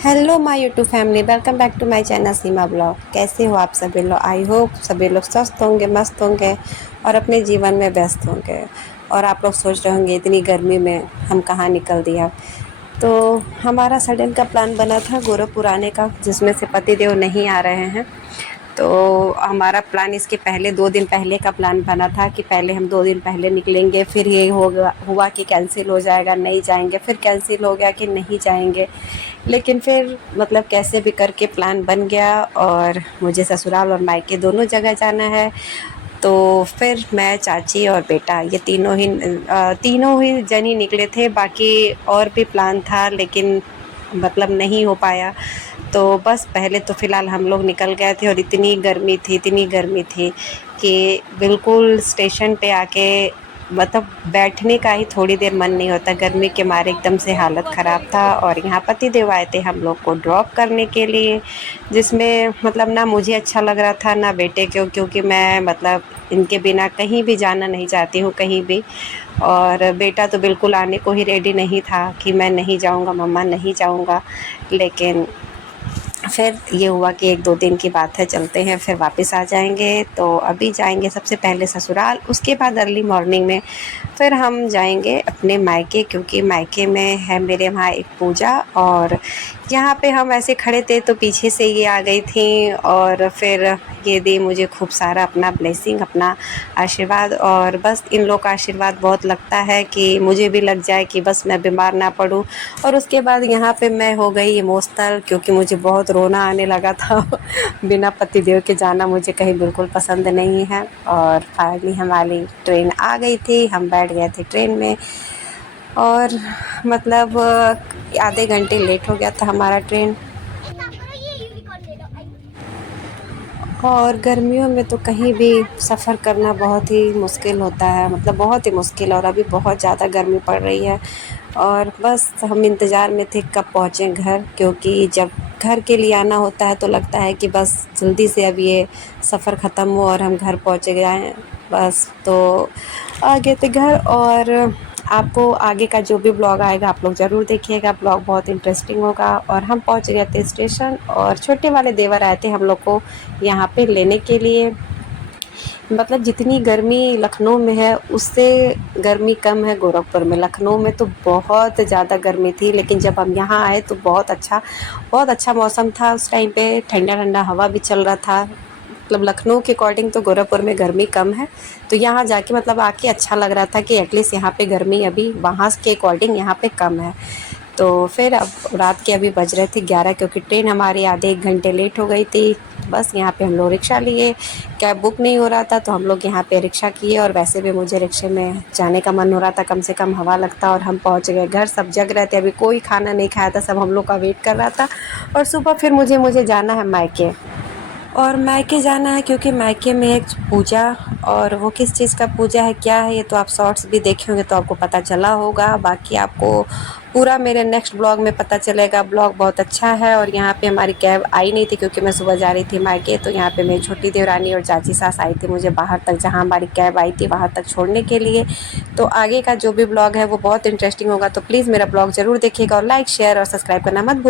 Hello my YouTube family, welcome back to my channel Seema blog. कैसे हो आप सभी लोग? आई होप सभी लोग स्वस्थ होंगे, मस्त होंगे और अपने जीवन में व्यस्त होंगे। और आप लोग सोच रहे होंगे इतनी गर्मी में हम कहाँ निकल दिया। तो हमारा सडन का प्लान बना था गोरखपुर आने का, जिसमें से पतिदेव नहीं आ रहे हैं। तो हमारा प्लान इसके पहले 2 दिन पहले का प्लान बना था कि पहले हम 2 दिन पहले निकलेंगे, फिर ये हुआ कि कैंसिल हो जाएगा, नहीं जाएंगे, फिर कैंसिल हो गया कि नहीं जाएंगे। लेकिन फिर मतलब कैसे भी करके प्लान बन गया और मुझे ससुराल और मायके दोनों जगह जाना है। तो फिर मैं, चाची और बेटा, ये तीनों ही जन ही निकले थे। बाकी और भी प्लान था लेकिन मतलब नहीं हो पाया। तो बस पहले तो फ़िलहाल हम लोग निकल गए थे और इतनी गर्मी थी कि बिल्कुल स्टेशन पे आके मतलब बैठने का ही थोड़ी देर मन नहीं होता, गर्मी के मारे एकदम से हालत ख़राब था। और यहाँ पतिदेव आए थे हम लोग को ड्रॉप करने के लिए, जिसमें मतलब ना मुझे अच्छा लग रहा था ना बेटे को, क्योंकि मैं मतलब इनके बिना कहीं भी जाना नहीं चाहती हूँ, कहीं भी। और बेटा तो बिल्कुल आने को ही रेडी नहीं था कि मैं नहीं जाऊँगा मम्मा, नहीं जाऊँगा। लेकिन फिर ये हुआ कि 1-2 दिन की बात है, चलते हैं, फिर वापस आ जाएंगे। तो अभी जाएंगे सबसे पहले ससुराल, उसके बाद अर्ली मॉर्निंग में फिर हम जाएंगे अपने मायके, क्योंकि मायके में है मेरे वहाँ एक पूजा। और यहाँ पे हम ऐसे खड़े थे तो पीछे से ये आ गई थी और फिर ये दी मुझे खूब सारा अपना ब्लेसिंग, अपना आशीर्वाद। और बस इन लोग का आशीर्वाद बहुत लगता है कि मुझे भी लग जाए कि बस मैं बीमार ना पड़ूँ। और उसके बाद यहाँ पे मैं हो गई इमोशनल, क्योंकि मुझे बहुत रोना आने लगा था बिना पतिदेव के जाना मुझे कहीं बिल्कुल पसंद नहीं है। और फाइनली हमारी ट्रेन आ गई थी, हम बैठ गए थे ट्रेन में। और मतलब आधे घंटे लेट हो गया था हमारा ट्रेन। और गर्मियों में तो कहीं भी सफ़र करना बहुत ही मुश्किल होता है, मतलब बहुत ही मुश्किल। और अभी बहुत ज़्यादा गर्मी पड़ रही है और बस हम इंतज़ार में थे कब पहुँचें घर, क्योंकि जब घर के लिए आना होता है तो लगता है कि बस जल्दी से अब ये सफ़र ख़त्म हो और हम घर पहुँच जाएँ बस। तो आ गए थे घर। और आपको आगे का जो भी ब्लॉग आएगा आप लोग ज़रूर देखिएगा, ब्लॉग बहुत इंटरेस्टिंग होगा। और हम पहुंच गए थे स्टेशन और छोटे वाले देवर आए थे हम लोग को यहाँ पे लेने के लिए। मतलब जितनी गर्मी लखनऊ में है उससे गर्मी कम है गोरखपुर में। लखनऊ में तो बहुत ज़्यादा गर्मी थी, लेकिन जब हम यहाँ आए तो बहुत अच्छा मौसम था। उस टाइम पे ठंडा ठंडा हवा भी चल रहा था। मतलब लखनऊ के अकॉर्डिंग तो गोरखपुर में गर्मी कम है। तो यहाँ जाके मतलब आके अच्छा लग रहा था कि एटलीस्ट यहाँ पे गर्मी अभी वहाँ के अकॉर्डिंग यहाँ पे कम है। तो फिर अब रात के अभी बज रहे थे 11, क्योंकि ट्रेन हमारी आधे 1 घंटे लेट हो गई थी। बस यहाँ पे हम लोग रिक्शा लिए, कैब बुक नहीं हो रहा था तो हम लोग यहाँ पे रिक्शा किए। और वैसे भी मुझे रिक्शे में जाने का मन हो रहा था, कम से कम हवा लगता। और हम पहुँच गए घर, सब जग रहे थे, अभी कोई खाना नहीं खाया था, सब हम लोग का वेट कर रहा था। और सुबह फिर मुझे जाना है मायके। और मायके जाना है क्योंकि मायके में एक पूजा, और वो किस चीज़ का पूजा है, क्या है, ये तो आप शॉर्ट्स भी देखे होंगे तो आपको पता चला होगा। बाकी आपको पूरा मेरे नेक्स्ट ब्लॉग में पता चलेगा। ब्लॉग बहुत अच्छा है। और यहाँ पे हमारी कैब आई नहीं थी क्योंकि मैं सुबह जा रही थी मायके। तो यहाँ पे मेरी छोटी देवरानी और चाची सास आई थी मुझे बाहर तक, जहाँ हमारी कैब आई थी वहाँ तक छोड़ने के लिए। तो आगे का जो भी ब्लॉग है वो बहुत इंटरेस्टिंग होगा, तो प्लीज़ मेरा ब्लॉग ज़रूर देखिएगा और लाइक, शेयर और सब्सक्राइब करना मत भूलिएगा।